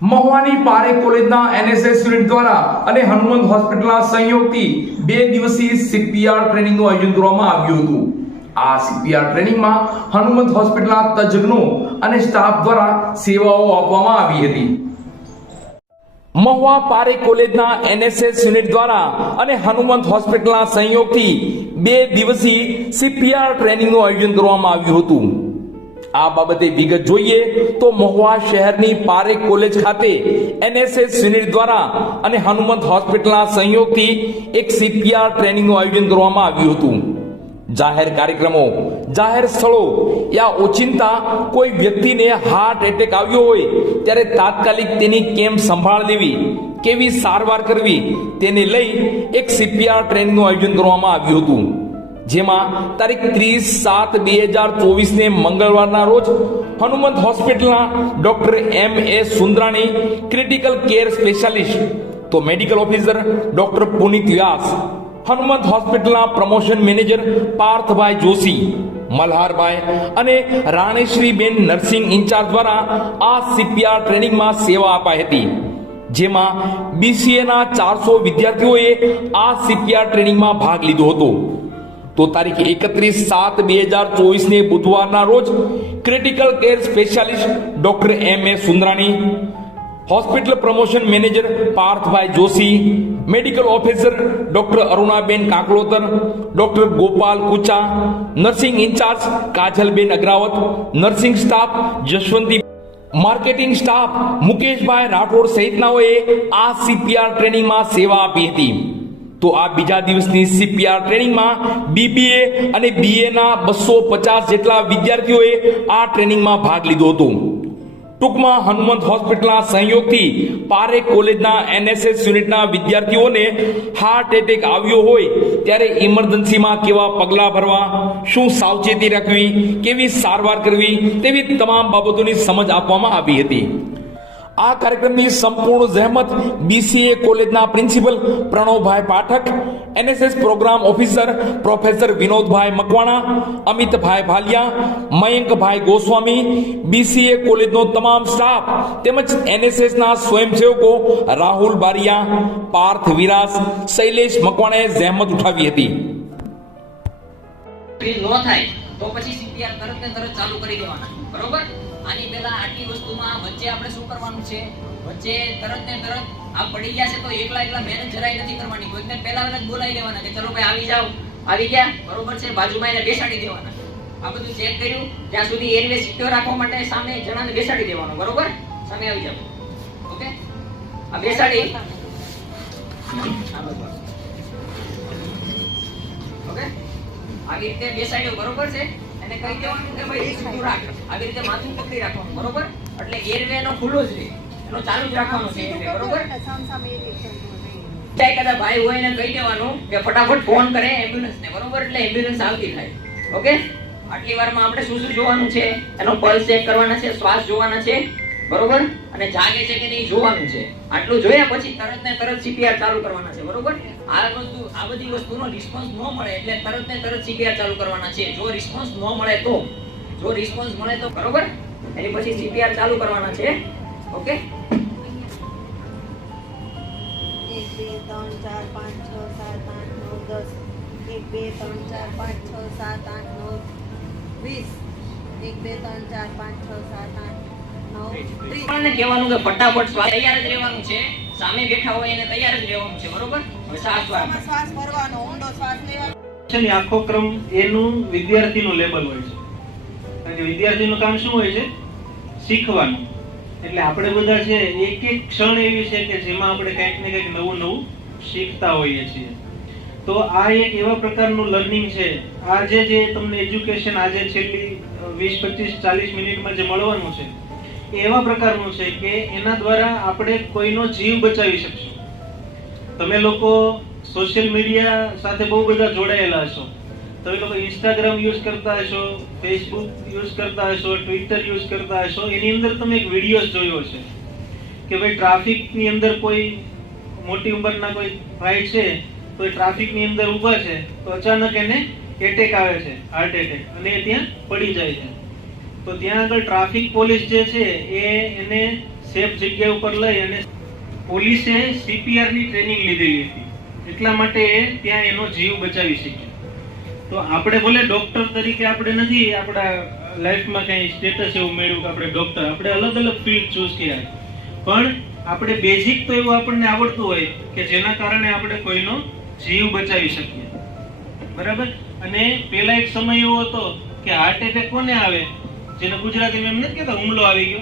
મહુવાની પારે કોલેજના NSS unit દ્વારા અને હનુમંત હોસ્પિટલના સંયોગથી બે દિવસીય સીપીઆર ટ્રેનિંગનું આયોજન કરવામાં આવ્યું હતું. આ સીપીઆર ટ્રેનિંગમાં હનુમંત હોસ્પિટલના તજજ્ઞો અને સ્ટાફ દ્વારા સેવાઓ આપવામાં આવી હતી. મહુવા પારે કોલેજના એનએસએસ યુનિટ દ્વારા અને હનુમંત હોસ્પિટલના સંયોગથી બે દિવસીય સીપીઆર ટ્રેનિંગનું આયોજન કરવામાં આવ્યું હતું. આ બાબતે વિગત જોઈએ તો મહુવા શહેરની પારે કોલેજ ખાતે એનએસએસ યુનિટ દ્વારા અને હનુમંત હોસ્પિટલના સંયોગથી એક સીપીઆર ટ્રેનિંગનું આયોજન કરવામાં આવ્યું હતું. જાહેર કાર્યક્રમો, જાહેર સ્થળો યા ઓચિંતા કોઈ વ્યક્તિને હાર્ટ એટેક આવ્યો હોય ત્યારે તાત્કાલિક તેની કેમ સંભાળ લેવી, કેવી સારવાર કરવી, તેને લઈ એક સીપીઆર ટ્રેનિંગનું આયોજન કરવામાં આવ્યું હતું. જેમાં તારીખ ત્રીસ સાત બે હજાર ચોવીસને મંગળવારના રોજ હનુમંત હોસ્પિટલના doctor M A Sundarani critical care specialist તો medical officer doctor Punit Vyas, Hanumant હોસ્પિટલના પ્રમોશન મેનેજર પાર્થભાઈ જોશી, મલ્હારભાઈ અને રાણેશ્રીબેન નર્સિંગ ઇન્ચાર્જ દ્વારા આ સીપીઆર ટ્રેનિંગમાં સેવા અપાઈ હતી. જેમાં બીસીએના ચારસો વિદ્યાર્થીઓએ આ સીપીઆર ટ્રેનિંગમાં ભાગ લીધો હતો. તો તારીખ એકત્રીસ સાત બે હજાર ચોવીસને બુધવારના રોજ critical care specialist doctor M A Sundarani hospital promotion manager Parthbhai Joshi medical officer doctor Arunaben Kaklotar doctor Gopal Kucha nursing incharge Kajalben Agravat nursing staff Jashvanti marketing staff Mukeshbhai Rathod સહિતનાઓએ આ CPR ટ્રેનિંગમાં સેવા આપી હતી. તો આ બીજા દિવસની CPR ટ્રેનિંગમાં BBA અને બીએ ના બસો પચાસ જેટલા વિદ્યાર્થીઓએ આ ટ્રેનિંગમાં ભાગ લીધો હતો. ટૂંકમાં હનુમંત હોસ્પિટલના સહયોગથી પારેખ કોલેજના એનએસએસ યુનિટના વિદ્યાર્થીઓને હાર્ટ એટેક આવ્યો હોય ત્યારે ઇમરજન્સીમાં કેવા પગલાં ભરવા, શું સાવચેતી રાખવી, કેવી સારવાર કરવી તેવી તમામ બાબતોની સમજ આપવામાં આવી હતી. આ કાર્યક્રમની સંપૂર્ણ જહેમત બીસીએ કોલેજના principal Pranavbhai Pathak NSS programme officer professor Vinodbhai Makwana, Amitbhai Bhaliya, Mayankbhai Goswami BCA કોલેજનો તમામ સ્ટાફ તેમજ એનએસએસના સ્વયંસેવકો રાહુલ બારિયા, પાર્થ વિરાસ, શૈલેષ મકવાણાએ જહેમત ઉઠાવી હતી. તો પછી સીપીઆર તરત ને તરત ચાલુ કરી દેવાના. બરોબર? આની પહેલા આટલી વસ્તુમાં વચ્ચે આપણે શું કરવાનું છે? વચ્ચે તરત ને તરત આ પડી ગયા છે તો એકલા એકલા મહેનત જરાય નથી કરવાની. કોઈકને પહેલા જ બોલાવી દેવાના કે ચલો ભાઈ આવી જાઓ. આવી ગયા. બરોબર છે? બાજુમાં એને બેસાડી દેવાના. આ બધું ચેક કર્યું. ત્યાં સુધી એરવે સિક્યોર રાખવા માટે સામે જણાને બેસાડી દેવાનો. બરોબર? સામે આવી જાવ ઓકે? આ બેસાડી. ઓકે? આવી રીતે બેસાડ્યો. બરોબર છે? અને કહી દેવાનું કે ભાઈ સિક્યોર રાખ. આવી રીતે માથું પકડી રાખવાનું, બરોબર? એટલે એરવે નો ખુલ્લો જ રહે એનો ચાલુ જ રાખવાનો છે બરોબર? ચાહે કદાચ ભાઈ હોય ને કહી દેવાનું કે ફટાફટ ફોન કરે એમ્બ્યુલન્સ ને, બરોબર? એટલે એમ્બ્યુલન્સ આવતી થાય, ઓકે? આટલી વારમાં આપણે શું શું જોવાનું છે? એનો પલ્સ ચેક કરવાના છે, શ્વાસ જોવાના છે, બરોબર? અને જાગે છે કે નહીં જોવાનું છે. આટલું જોયા પછી તરત ને તરત સીપીઆર ચાલુ કરવાના છે, બરોબર? આ વસ્તુ, આ બધી વસ્તુનો રિસ્પોન્સ ન મળે એટલે તરત ને તરત સીપીઆર ચાલુ કરવાના છે. જો રિસ્પોન્સ ન મળે તો જો રિસ્પોન્સ મળે તો બરોબર? એની પછી સીપીઆર ચાલુ કરવાના છે. ઓકે એક બે ત્રણ ચાર પાંચ છ સાત આઠ નવ દસ. એક બે ત્રણ ચાર પાંચ છ સાત આઠ નવ વીસ. એક બે ત્રણ ચાર પાંચ છ સાત આઠ આપણને કહેવાનું કે ફટાફટ શ્વાસ તૈયાર જ રહેવાનું છે. સામે બેઠા હોય એને તૈયાર જ રહેવાનું છે બરોબર? હવે શ્વાસ ભરવાનો ઊંડો શ્વાસ લેવાનો. છે ને આખો ક્રમ એનું વિદ્યાર્થીનું લેબલ હોય છે. કારણ વિદ્યાર્થીનું કામ શું હોય છે? શીખવાનું. એટલે આપણે બધા છે, એક એક ક્ષણ એવી છે કે જેમાં આપણે કંઈક ને કંઈક નવું નવું શીખતા હોઈએ છીએ. તો આ એક એવા પ્રકારનું લર્નિંગ છે. આજે જે તમને એજ્યુકેશન આજે છેલ્લી વીસ, પચીસ, ચાલીસ મિનિટમાં જે મળવાનું છે, એવા પ્રકારનું છે કે એના દ્વારા આપણે કોઈનો જીવ બચાવી શકશું. તમે લોકો સોશિયલ મીડિયા સાથે બહુ બધા જોડાયેલા હશો. તમે લોકો ઇન્સ્ટાગ્રામ યુઝ કરતા હશો ફેસબુક યુઝ કરતા હશો ટ્વિટર યુઝ કરતા હશો, એની અંદર તમે એક વીડિયો જોયો છે કે ભાઈ ટ્રાફિકની અંદર કોઈ મોટી ઉંમરના કોઈ ભાઈ છે, તો એ ટ્રાફિકની અંદર ઊભા છે, તો અચાનક એને એટેક આવે છે હાર્ટ એટેક અને એ ત્યાં પડી જાય છે. તો ત્યાં આગળ ટ્રાફિક પોલીસ જે છે, એ એને સેફ જગ્યા ઉપર લઈ અને પોલીસે સીપીઆરની ટ્રેનિંગ લીધેલી હતી. એટલા માટે એ ત્યાં એનો જીવ બચાવી શક્યો. તો આપણે ભલે ડોક્ટર તરીકે આપણે નથી, આપણા લાઈફમાં કઈ સ્ટેટસ એવું મેળવ્યું કે આપણે ડોક્ટર આપણે અલગ અલગ ફિલ્ડ ચૂઝ કર્યા પણ આપણે બેઝિક તો એવું આપણને આવડતું હોય કે જેના કારણે આપણે કોઈનો જીવ બચાવી શકીએ. બરાબર? અને પેલા એક સમય એવો હતો કે હાર્ટ એટેક કોને આવે? જેને ગુજરાતીમાં એમ નથી કહેતા, હુમલો આવી ગયો.